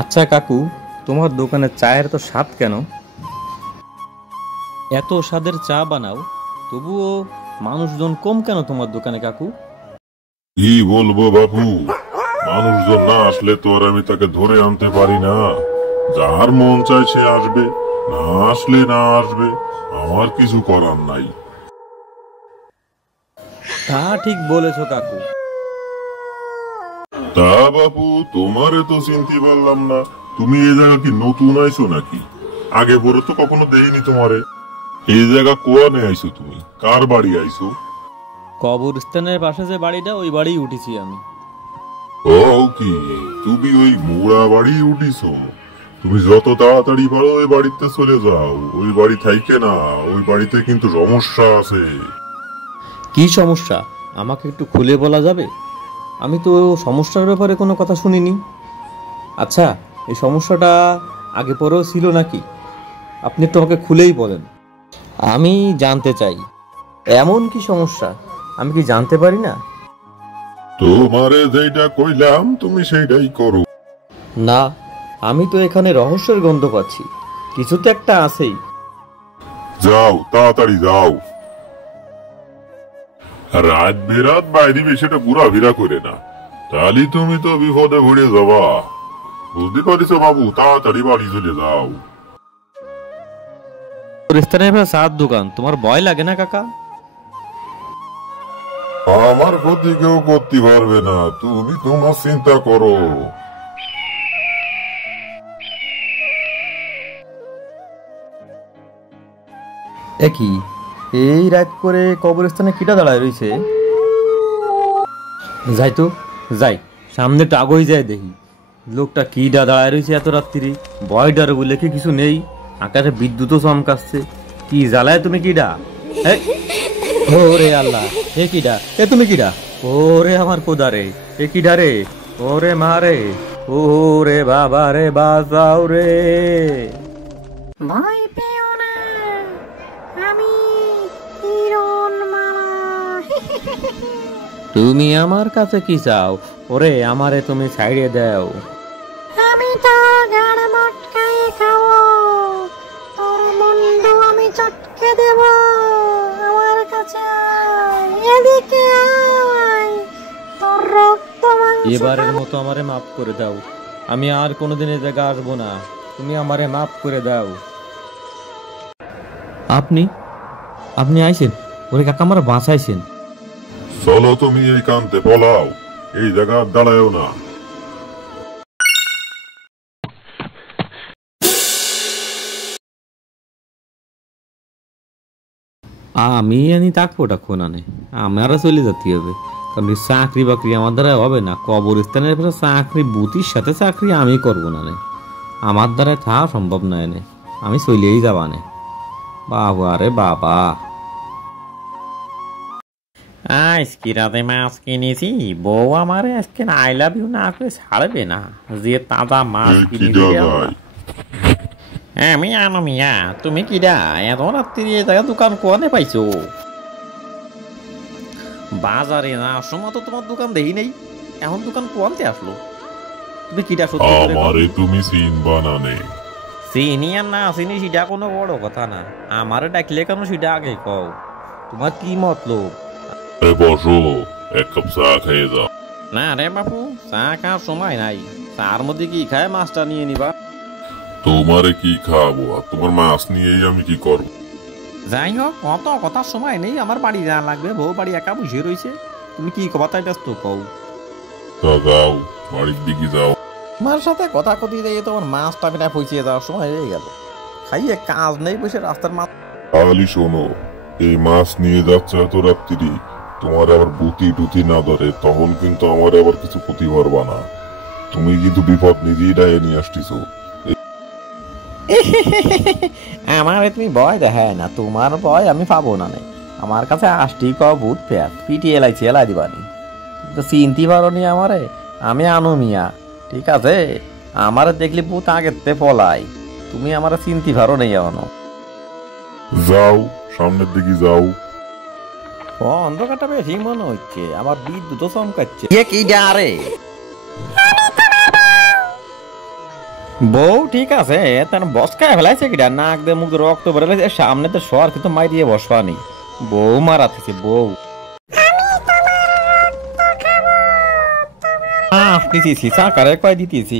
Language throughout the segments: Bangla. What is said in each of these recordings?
আচ্ছা কাকু, তোমার দোকানে চায়ের তো স্বাদ কেন? এত স্বাদের চা বানাও, তবুও মানুষজন কম কেন তোমার দোকানে কাকু? কি বলবো বাবু, মানুষজন না আসলে তো আর আমি তাকে ধরে আনতে পারি না। যার মন চায় সে আসবে, না আসলে না আসবে, আমার কিছু করার নাই। তা ঠিক বলেছ কাকু। তা বাবু, তোমারে তো চিনতে পারলাম না। তুমি এই জায়গা কি নতুন আইছো নাকি? আগে পরে তো কখনো দেখিনি তোমারে। এই জায়গা কোয়ানে আইছো তুমি? কার বাড়ি আইছো? কবরস্থানের পাশে যে বাড়িটা, ওই বাড়ি উঠেছি আমি। ও কি, তুমি ওই মোড়া বাড়ি উঠিছো? তুমি যত তাড়াতাড়ি পারো ওই বাড়িতে চলে যাও। ওই বাড়ি থাইকে না, ওই বাড়িতে কিন্তু সমস্যা আছে। কি সমস্যা আমাকে একটু খুলে বলা যাবে? আমি তো সমস্যার ব্যাপারে কোনো কথা শুনিনি। আচ্ছা, এই সমস্যাটা আগে পরেও ছিল নাকি? আপনি একটু আমাকে খুলেই বলেন, আমি জানতে চাই। এমন কি সমস্যা আমি কি জানতে পারি না? তোমারে যেটা কইলাম তুমি সেইটাই করো। না, আমি তো এখানে রহস্যের গন্ধ পাচ্ছি। কিছু তো একটা আছেই। যাও, তাড়াতাড়ি যাও। রাত বেরাত বাইরে বেশিটা ঘোরাফেরা করে না, তাহলে তুমি তো বিপদে পড়ে যাবা। বুঝতে পারিছো বাবু, তাড়াতাড়ি বাড়ি চলে যাও। রেস্টুরেন্টের সাত দোকান, তোমার ভয় লাগে না কাকা? আমার ক্ষতি কেউ করতে পারবে না, তুমি তোমার চিন্তা করো। একই, এই রাত করে কবরস্থানে কিটা দাঁড়ায় রয়েছে? যাই তো, যাই, সামনে টাগই যায় দেখি লোকটা কিডা দাঁড়ায় রয়েছে এত রাত্রি। ভয় ডর বলে কি কিছু নেই? আকাশে বিদ্যুৎও চমকাচ্ছে। কি জ্বালায় তুমি কিডা? ওরে আল্লাহ, এ কিডা? এ তুমি কিডা? ওরে আমার কোদা রে, এ কিডা রে? ওরে মা রে, ওরে বাবা রে, বাঁচাও রে। ভয় পেও না, আমি হিরণমালা। তুমি আমার কাছে কি চাও? ওরে আমারে তুমি ছাইড়ে দাও। আমি তো গাড় মটকায় খাবো, তোর মুন্ডু আমি চটকে দেব। আমার কাছে আয়, এদিকে আয়, তোর রক্ত মাংস এবারের খাবো। মতো আমারে মাফ করে দাও। আমি আর কোনোদিন এই জায়গা আসবো না। তুমি আমারে মাফ করে দাও। আপনি আপনি আইছেন? ওরে কাকা আমার বাঁচাইছেন। চলো তুমি এই কান্তে পলাও, এই জায়গা দাঁড়ায়ও না। আমি আনি তাকবোটা খোনানে, আমারও চলে যেতে হবে। কারণ এই চাকরি বাকরি আমার দ্বারা হবে না। কবরস্থানের পাশে চাকরি, বুতির সাথে চাকরি আমি করবো না নে। আমার দ্বারা থাকা সম্ভব নয় এনে। আমি চলেই যাবা নে। বাবা রে বাবা, আজকে রাতে মাছ কিনেছি, বউ আমারে আজকে আই লাভ ইউ না করে ছাড়বে না। যে তাজা মাছ এই কি কিনেছি রে জায়গায়? আল্লাহ। হ্যাঁ আমি আনো মিয়া, তুমি কিডা? এত রাত্রি এই জায়গা দোকান কোয়ানে পাইছো? বাজারে না সময় তো তোমার দোকান দেখি নেই, এখন দোকান কোয়ানতে আসলো? তুমি কিডা সত্যি করে কও? আমারে তুমি চিনবা না নে। চিনি আর না চিনি সেটা কোনো বড় কথা না। আমারে ডাকলে কেন সেটা আগে কও। তোমার কি মতলব? বসো, এক কাপ চা খেয়ে যাও। না রে বাপু, চা খাওয়ার সময় নাই। চার মধ্যে কি খায় মাছটা নিয়ে নিবা। তোমারে কি খাওয়াবো, আর তোমার মাছ নিয়েই আমি কি করবো? যাই হোক, অত কথার সময় নেই। আমার বাড়ি যাওয়া লাগবে, বউ বাড়ি একা বসে রয়েছে। তুমি কি কথাই ব্যস্ত কও? তা যাও, বাড়ির দিকে যাও। তোমার সাথে কথা কতি দিয়ে তোমার মাছটা মেটা পৌঁছিয়ে যাওয়ার সময় হয়ে গেল। খাইয়ে কাজ নেই, বসে রাস্তার মাছ। তাহলে শোনো, এই মাছ নিয়ে যাচ্ছে এত রাত্রি, তোমার আবার বুতি টুতি না ধরে, তখন কিন্তু আমার আবার কিছু ক্ষতি পারবা না। তুমি কিন্তু বিপদ নিজেই ডায়ে নিয়ে আসতেছো। আমার তুমি ভয় দেখায় না, তোমার ভয় আমি পাবো না। আমার কাছে আসটি কও ভূত পেট পিটিয়ে এলাইছি, এলাই দিবানি। তো চিনতে পারো নি আমারে? আমি আনো মিয়া, ঠিক আছে? আমারে দেখলি ভূত আগেতে পলাই। তুমি আমারে চিনতে পারো নেই এখনো। যাও, সামনের দিকে যাও। ও অন্ধকারটা বেশি মনে হচ্ছে, আমার বিদ্যুৎ চমকাচ্ছে। কি যা রে? বউ ঠিক আছে, তার বসকায় ফেলাইছে কিটা, নাক দিয়ে মুখ দিয়ে রক্ত বেরোলেছে, সামনে তো সর কিন্তু মাইরিয়ে বসবা নি, বউ মারা থেকে বউ দিতেছি সাকারে কয় দিতেছি।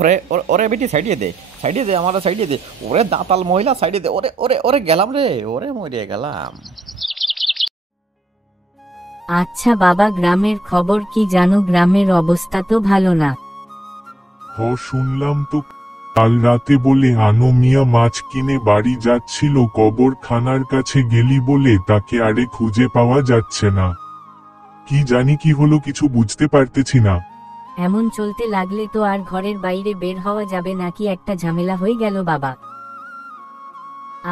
ওরে ওরে বেটি সাইডে দে আমার সাইডে দে, ওরে দাঁতাল মহিলা সাইডে দে, ওরে ওরে ওরে গেলাম রে, ওরে মরে গেলাম। আচ্ছা বাবা, গ্রামের খবর কি জানো? গ্রামের অবস্থা তো ভালো না। শুনলাম তো কাল রাতে বলে আনো মিয়া মাছ কিনে বাড়ি যাচ্ছিল, কবরখানার কাছে গেলি বলে তাকে আরে খুঁজে পাওয়া যাচ্ছে না। কি জানি কি হলো, কিছু বুঝতে পারতেছি না। এমন চলতে লাগলে তো আর ঘরের বাইরে বের হওয়া যাবে নাকি, একটা ঝামেলা হয়ে গেল বাবা।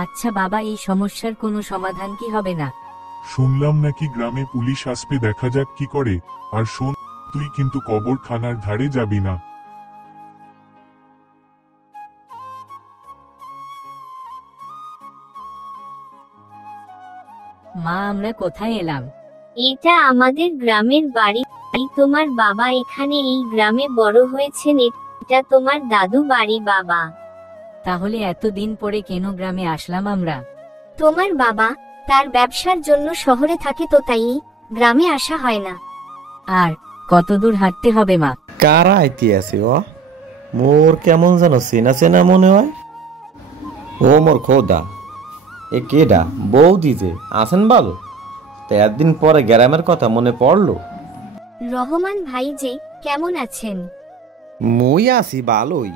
আচ্ছা বাবা, এই সমস্যার কোনো সমাধান কি হবে না? শুনলাম নাকি গ্রামে পুলিশ আসবে, দেখা যাক কি করে। আর শোন, তুই কিন্তু কবরখানার ধারে যাবি না। মা, আমরা কোথায় এলাম? এটা আমাদের গ্রামের বাড়ি। তোমার বাবা এখানে এই গ্রামে বড় হয়েছেন, এটা তোমার দাদু বাড়ি বাবা। তাহলে এতদিন পরে কেন গ্রামে আসলাম আমরা? তোমার বাবা তার ব্যবসার জন্য শহরে থাকে, তো তাই গ্রামে আসা হয় না। আর কত দূর হাঁটতে হবে মা? কারা আইতে আছে ও? মোর কেমন যেন চেনা চেনা মনে হয়। ও মোর খোদা, এ কেডা? বৌদি যে আছেন ভালো? তা একদিন পরে গ্রামের কথা মনে পড়লো। রহমান ভাই যে কেমন আছেন? মুই আছি ভালোই।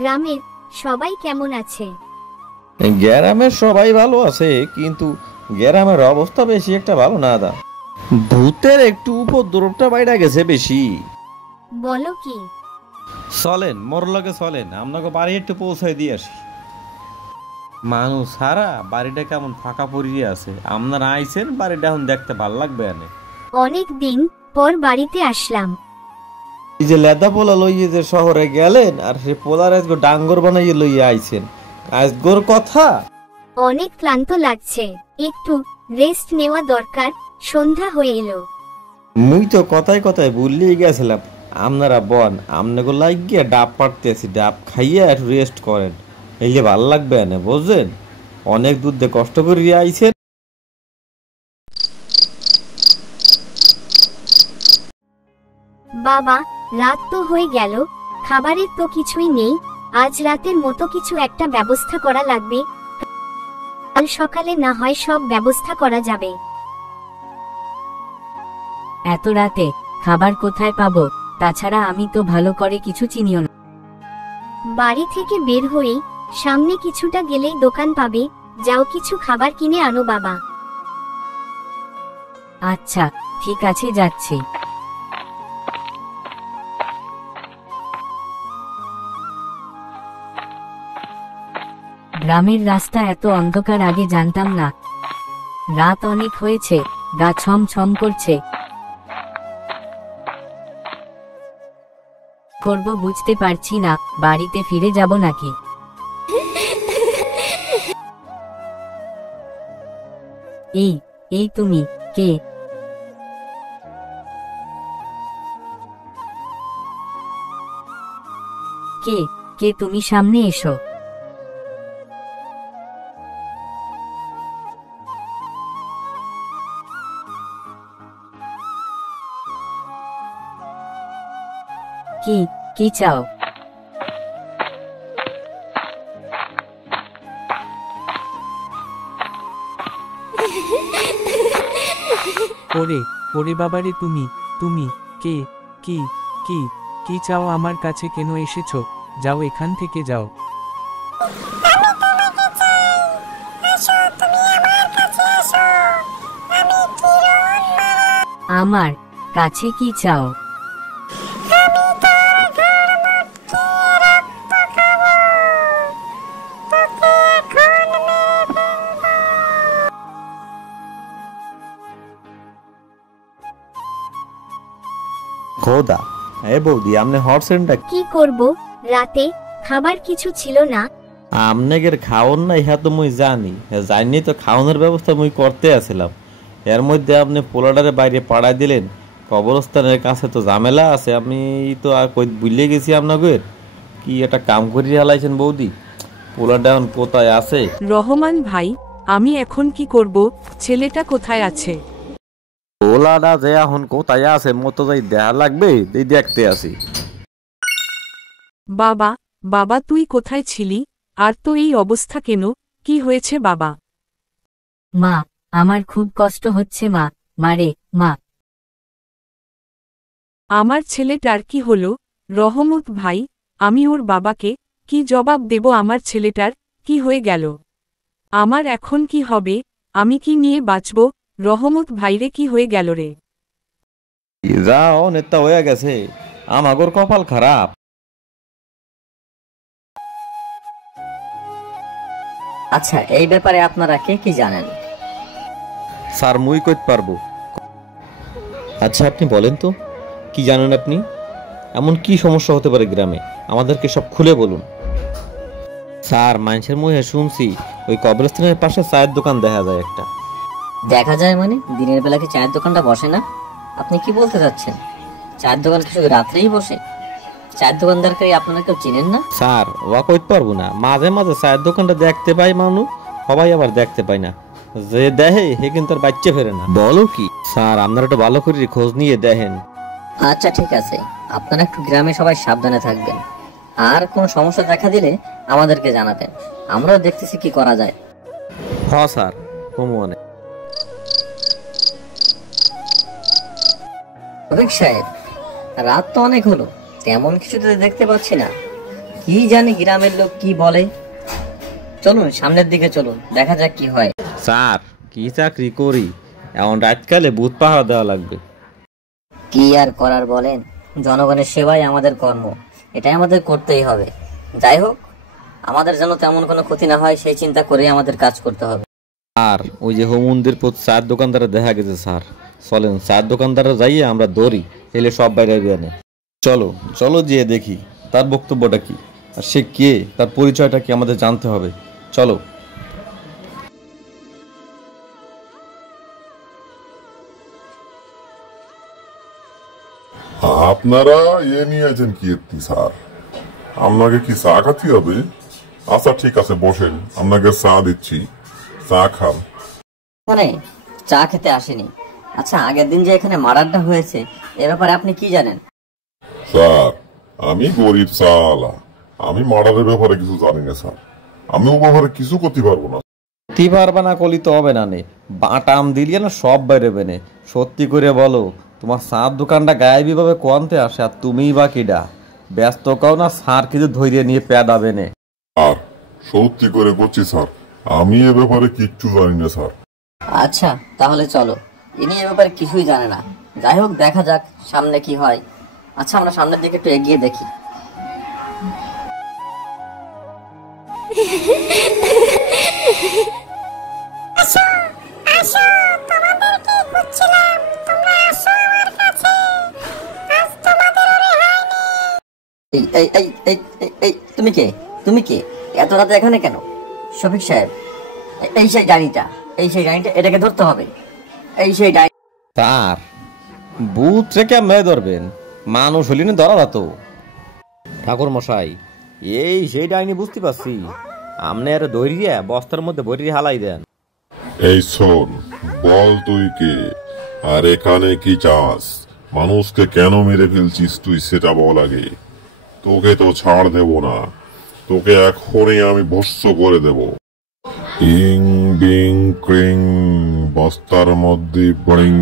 গ্রামের সবাই কেমন আছে? গ্রামের সবাই ভালো আছে, কিন্তু গ্রামের অবস্থা বেশি একটা ভালো না দা। ভূতের একটু উপদ্রবটা বাইরে গেছে বেশি। বলো কি? চলেন মোর লগে চলেন, আপনাকে বাড়ি একটু পৌঁছায় দিয়ে আসি। মানুষ সারা বাড়িটা কেমন ফাঁকা পড়িয়ে আছে, আপনারা আইছেন, বাড়িটা এখন দেখতে ভাল লাগবে। অনেক দিন পর বাড়িতে আসলাম। এই যে লেদা পোলা লইয়ে যে শহরে গেলেন, আর সে পোলার আজকে ডাঙ্গর বানাইয়ে লইয়ে আইছেন, আজগোর কথা। অনেক ক্লান্ত লাগছে, একটু রেস্ট নেওয়া দরকার, সন্ধ্যা হয়ে এলো। মুই তো কথায় কথায় ভুললেই গেছিলাম, আপনারা বন আপনাকে লাগিয়ে ডাব পাড়তেছি, ডাব খাইয়ে একটু রেস্ট করেন, এই যে ভাল লাগবে না, বুঝলেন? অনেক দূর দিয়ে কষ্ট করিয়ে আইছেন। বাবা, রাত তো হয়ে গেল, খাবারের তো কিছুই নেই। আজ রাতের মতো কিছু একটা ব্যবস্থা করা লাগবে, কাল সকালে না হয় সব ব্যবস্থা করা যাবে। এত রাতে খাবার কোথায় পাবো? তাছাড়া আমি তো ভালো করে কিছু চিনিও না। বাড়ি থেকে বের হয়েই সামনে কিছুটা গেলেই দোকান পাবে, যাও কিছু খাবার কিনে আনো বাবা। আচ্ছা ঠিক আছে, যাচ্ছি। গ্রামের রাস্তা এত অন্ধকার, আগে জানতাম না। রাত অনেক হয়েছে, গা ছম ছম করছে। করব বুঝতে পারছি না, বাড়িতে ফিরে যাব নাকি। এই এই তুমি কে? কে কে তুমি? সামনে এসো। কি কি চাও? ওরে ওরে বাবারে, তুমি তুমি কে? কি কি কি চাও আমার কাছে? কেন এসেছো? যাও এখান থেকে যাও। আমার কাছে কি চাও? খোদা, এ বৌদি আপনি হরসেনটা কি করব, রাতে খাবার কিছু ছিল না। আপনাদের খাওন না, ইহা তো মুই জানি, জানি তো খাওয়ানোর ব্যবস্থা মুই করতে আসছিলাম। এর মধ্যে আপনি পোলাডারে বাইরে পাড়ায় দিলেন, কবরস্থানের কাছে তো ঝামেলা আছে, আমি তো আর কই ভুলে গেছি আপনাকে। কি একটা কাম করিয়া লাইছেন বৌদি, পোলাটা এখন কোথায় আছে? রহমান ভাই, আমি এখন কি করব? ছেলেটা কোথায় আছে? পোলাটা যে এখন কোথায় আছে মতো যাই দেখা লাগবে, এই দেখতে আসি। বাবা, বাবা তুই কোথায় ছিলি? আর তো এই অবস্থা কেন? কি হয়েছে বাবা? মা, আমার খুব কষ্ট হচ্ছে মা, মারে মা। আমার ছেলেটার কি হলো? রহমত ভাই, আমি ওর বাবাকে কি জবাব দেব? আমার ছেলেটার কি হয়ে গেল? আমার এখন কি হবে? আমি কি নিয়ে বাঁচব? রহমত ভাইরে কি হয়ে গেল রে? যাও নেতা হয়ে গেছে, আমাগোর কপাল খারাপ। আচ্ছা, এই ব্যাপারে আপনারা কে কি জানেন? স্যার মুই কইতে পারবো। আচ্ছা আপনি বলেন তো, কি জানেন আপনি? এমন কি সমস্যা হতে পারে গ্রামে, আমাদেরকে সব খুলে বলুন। স্যার মানুষের মুখে শুনছি ওই কবরস্থানের পাশে চায়ের দোকান দেখা যায় একটা। দেখা যায় মানে? দিনের বেলা কি চায়ের দোকানটা বসে না? আপনি কি বলতে চাচ্ছেন? চায়ের দোকান কি শুধু রাত্রেই বসে? চায়ের দোকানদারকে আপনারা কেউ চিনেন না? স্যার ওয়া কইতে পারবো না, মাঝে মাঝে চায়ের দোকানটা দেখতে পাই মানুষ, সবাই আবার দেখতে পায় না। যে দেখে হে কিন্তু আর বাচ্চা ফেরে না। বলো কি স্যার, আপনারা একটু ভালো করে খোঁজ নিয়ে দেখেন। আচ্ছা ঠিক আছে, আপনারা একটু গ্রামে সবাই সাবধানে থাকবেন, আর কোনো সমস্যা দেখা দিলে আমাদেরকে জানাবেন, আমরাও দেখতেছি কি করা যায়। হ স্যার, কমনে। রফিক সাহেব, রাত তো অনেক হলো, তেমন কিছু তো দেখতে পাচ্ছি না। কি জানি গ্রামের লোক কি বলে। চলুন সামনের দিকে চলুন, দেখা যাক কি হয়। স্যার কি চাকরি করি, এমন রাতকালে ভূত পাহারা দেওয়া লাগবে। কি আর করার বলেন, জনগণের সেবাই আমাদের কর্ম, এটাই আমাদের করতেই হবে। যাই হোক, আমাদের যেন তেমন কোনো ক্ষতি না হয় সেই চিন্তা করে আমাদের কাজ করতে হবে। আর ওই যে হোমন্দির প্রতি চায়ের দোকানদারে দেখা গেছে স্যার, চলেন চায়ের দোকানদারে যাইয়ে আমরা দৌড়ি, এলে সব বাইরে আনে। চলো চলো গিয়ে দেখি তার বক্তব্যটা কি, আর সে কে, তার পরিচয়টা কি আমাদের জানতে হবে। চলো। আপনারা এ নিয়েছেন কি এত্তি স্যার? আপনাকে কি চা খাতে হবে? আচ্ছা ঠিক আছে, বসেন, আপনাকে চা দিচ্ছি, চা খান। মানে চা খেতে আসেনি। আচ্ছা, আগের দিন যে এখানে মার্ডারটা হয়েছে এ ব্যাপারে আপনি কি জানেন? স্যার আমি গরিব চালা, আমি মার্ডারের ব্যাপারে কিছু জানি না স্যার, আমি ও ব্যাপারে কিছু করতে পারবো না। সত্যি পারবা না কলি তো হবে না নে, বাটাম দিলিয়ে না সব বাইরে বেনে। সত্যি করে বলো, তোমার চাঁদ দোকানটা গায়েবী ভাবে কোয়ান্তে আসে, আর তুমিই বা কিডা? ব্যস্ত কাও না সার কিছু ধৈর্য নিয়ে পেদাবে নে। আর সত্যি করে করছি স্যার, আমি এ ব্যাপারে কিচ্ছু জানি না স্যার। আচ্ছা তাহলে চলো, ইনি এ ব্যাপারে কিছুই জানে না। যাই হোক, দেখা যাক সামনে কি হয়। আচ্ছা, আমরা সামনের দিকে একটু এগিয়ে দেখি। আসো আসো, তোমাদেরকে খুঁজছিলাম, তোমরা আসো আমার কাছে, আজ তোমাদের রেহাই নেই। এই এই এই এই এই তুমি কে? তুমি কে? এত রাতে এখানে কেন? শফিক সাহেব, এই সেই ডাইনিটা, এই সেই ডাইনিটা, এটাকে ধরতে হবে। এই সেই ডাইনি। তার বুথ রেখে মেয়ে ধরবেন, মানুষ হলি না ধরা যেত। ঠাকুর মশাই, এই সেই ডাইনি বুঝতে পারছি, আপনি আর দৈরিয়া বস্তার মধ্যে ভরিয়ে হালাই দেন। এই শোন, বল তুই কে, আর এখানে কি চাস? মানুষকে কেন মেরে ফেলছিস তুই সেটা বল আগে। তোকে তো ছাড় দেব না, তোকে এখনই আমি ভস্য করে দেব। ইং বিং ক্রিং, বস্তার মধ্যে ব্রিং,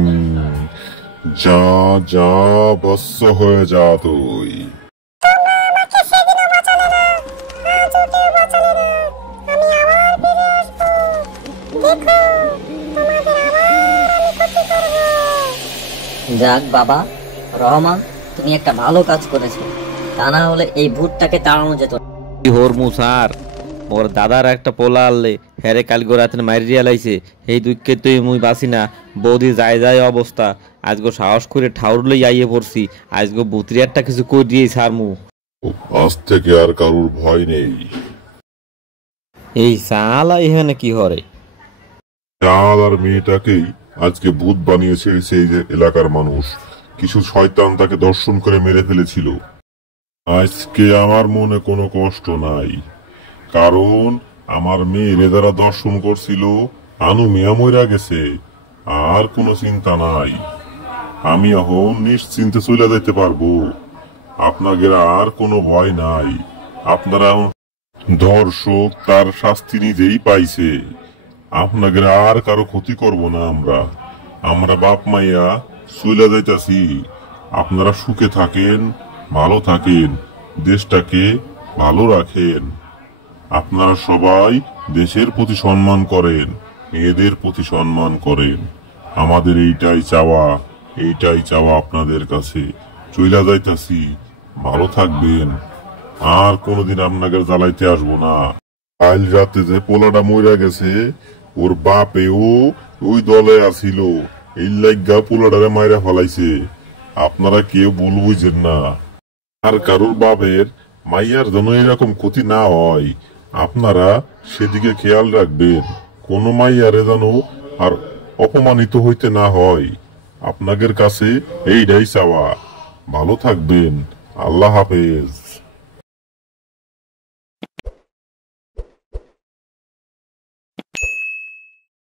যা যা ভস্য হয়ে যা তুই। আমাকে সেদিনও বাঁচালে না, আজও কেউ বাঁচালে না, আমি আবার ফিরে আসবো। দেখো, তোমাদের আবার আমি ক্ষতি করবো। যাক বাবা, রহমান তুমি একটা ভালো কাজ করেছো, তা না হলে এই ভূতটাকে তাড়ানো যেত না। কি হরমু স্যার, ওর দাদার একটা পোলা আনলে হেরে কালগো রাতে মারিয়া লাইছে, এই দুঃখে তুই মুই বাসি না। বৌদি যায় যায় অবস্থা, আজগো সাহস করে ঠাউর লই আইয়ে পড়ছি, আজগো বুতরি একটা কিছু কই দিয়ে স্যার মু। আজ থেকে আর কারুর ভয় নেই। এই সালা এখানে কি হরে? চাঁদ আর মেয়েটাকেই আজকে ভূত বানিয়েছে সেই যে এলাকার মানুষ। কিছু শয়তান তাকে দর্শন করে মেরে ফেলেছিল। আজকে আমার মনে কোনো কষ্ট নাই, কারণ আমার মেয়েরে যারা দর্শন করছিল আনু মিয়া মইরা গেছে, আর কোনো চিন্তা নাই। আমি এখন নিশ্চিন্তে চলে যেতে পারবো। আপনাদের আর কোনো ভয় নাই। আপনারা দর্শক তার শাস্তি নিজেই পাইছে, আপনাদের আর কারো ক্ষতি করব না। আমরা বাপ মাইয়া চলে যাইতাছি। আপনারা সুখে থাকেন, ভালো থাকেন, দেশটাকে ভালো রাখেন। আপনারা সবাই দেশের প্রতি সম্মান করেন, মেয়েদের প্রতি সম্মান করেন। আমাদের এইটাই চাওয়া আপনাদের কাছে। চইলা যাইতাছি, ভালো থাকবেন। আর কোনোদিন আপনাদের জ্বালাইতে আসবো না। কাল রাতে যে পোলাটা মইরা গেছে, ওর বাপেও ওই দলে আসিল, এই লাইগা পোলাটারে মাইরা ফলাইছে। আপনারা কেউ ভুল বুঝেন না। আর কারোর বাপের মাইয়ার যেন এরকম ক্ষতি না হয়, আপনারা সেদিকে খেয়াল রাখবেন। কোনো মাইয়ারে যেন আর অপমানিত হইতে না হয়। আপনাদের কাছে এইটাই চাওয়া। ভালো থাকবেন। আল্লাহ হাফেজ।